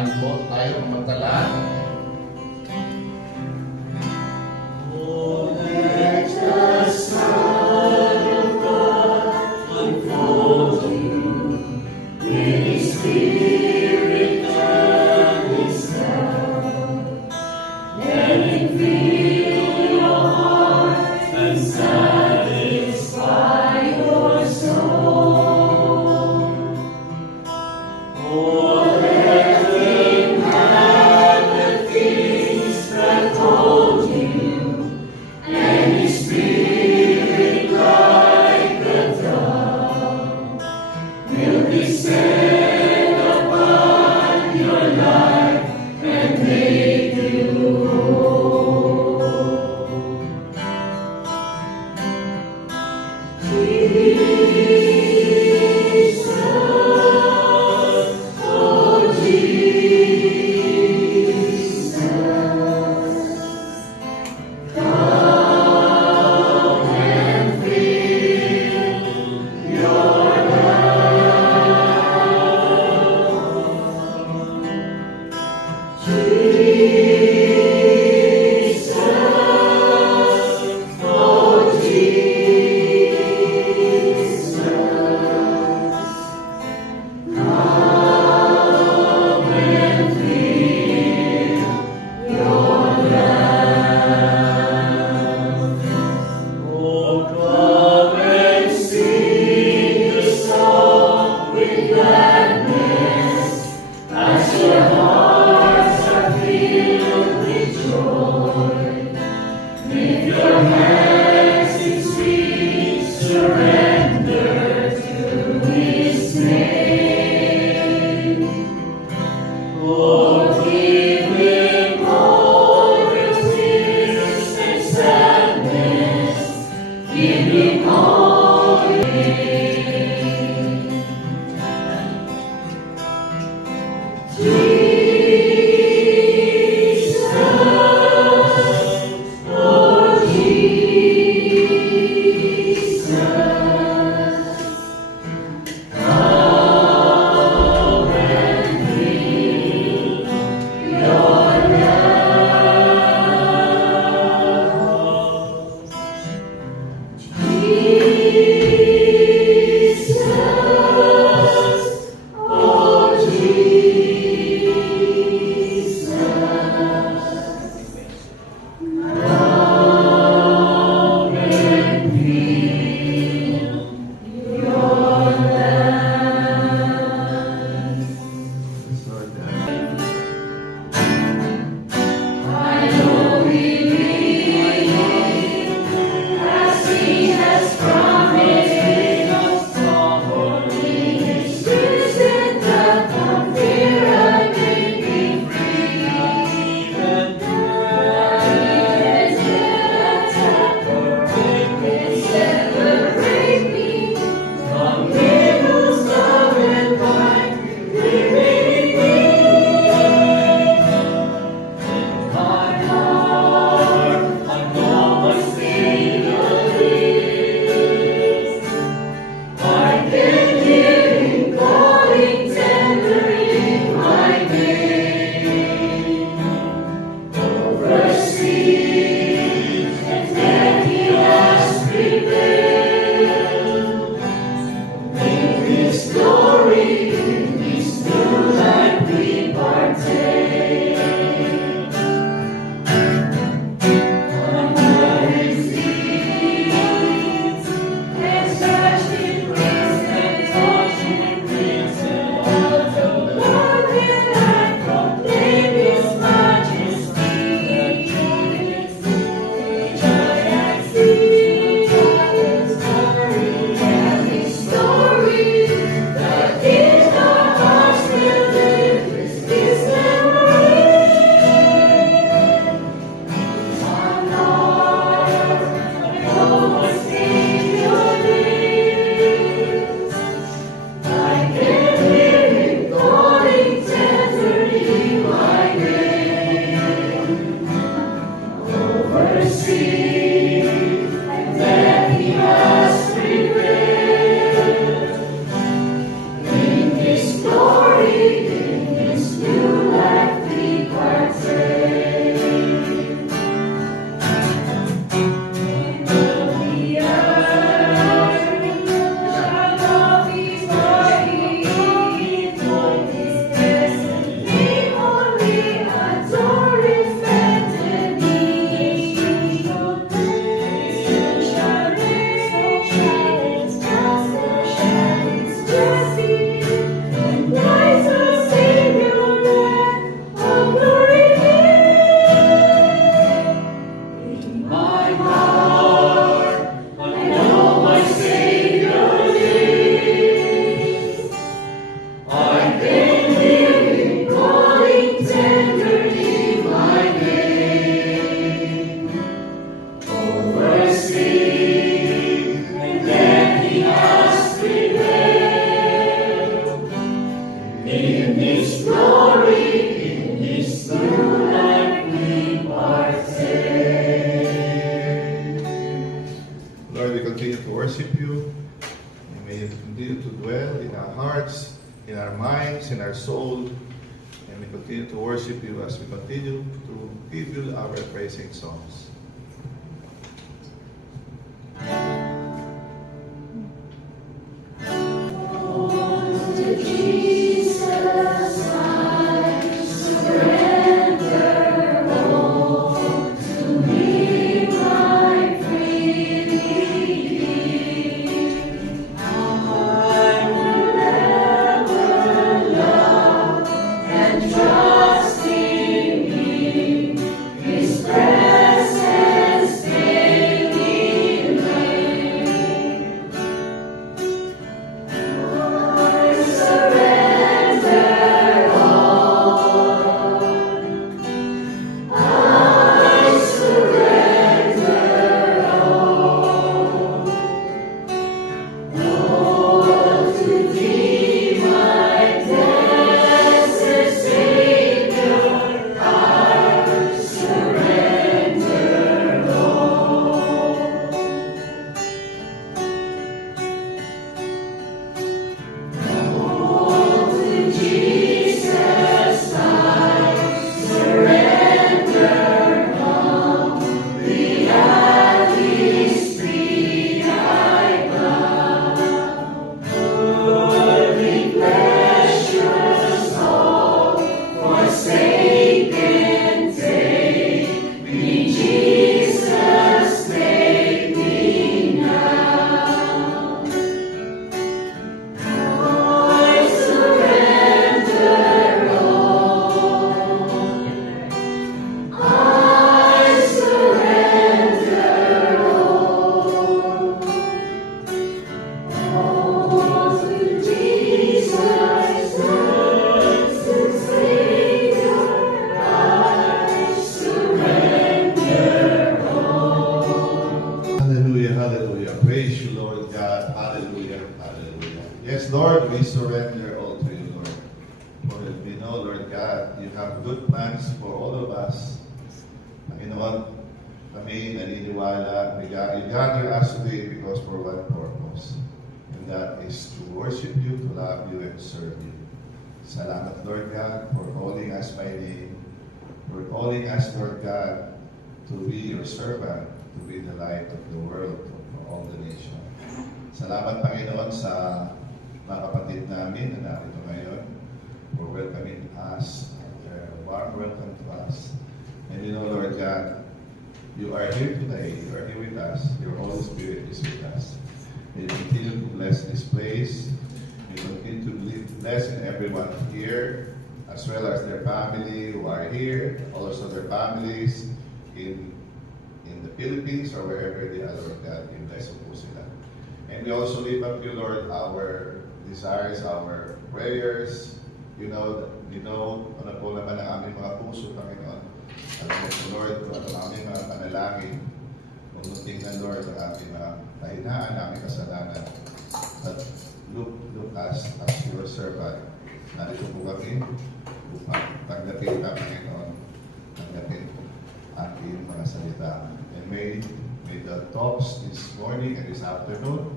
Manalangin po tayo magtala. As he has promised. Lord, we continue to worship you. And may you continue to dwell in our hearts, in our minds, in our soul. And we continue to worship you as we continue to give you our praising songs. Lord, we surrender all to you, Lord. For we know, Lord God, you have good plans for all of us. Panginoon, kami naniniwala, you gather us today because for one purpose. And that is to worship you, to love you, and serve you. Salamat, Lord God, for calling us by name. For calling us, Lord God, to be your servant, to be the light of the world, for all the nation. Salamat, Panginoon, sa mga kapatid namin na narito ngayon for welcoming us. Warm welcome to us. And you know, Lord God, you are here today. You are here with us. Your Holy Spirit is with us. May you continue to bless this place. May you continue to bless everyone here, as well as their family who are here, also their families in the Philippines or wherever they are, Lord God. You bless po sila. And we also lift up you, Lord, our desires, our prayers. You know, ano po naman ang aming mga puso, Panginoon. Alam mo po, Lord, kung ano ang aming mga panalangin. Kung tingnan, Lord, ang aming mga kahinaan, ang aming kasalanan. But look us as your servant. Narito po kami upang tanggapin ka, Panginoon. Tanggapin aking mga salita. And may the talks this morning and this afternoon,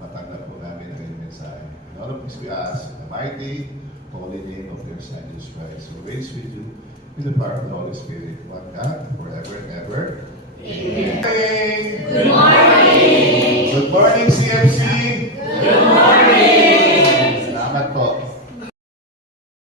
matanggap po namin ang iyong mensahe. And all of this we ask in the mighty, holy name of your Son, Jesus Christ, who reigns with you in the power of the Holy Spirit, one God, forever and ever. Amen. Good morning! Good morning, CFC!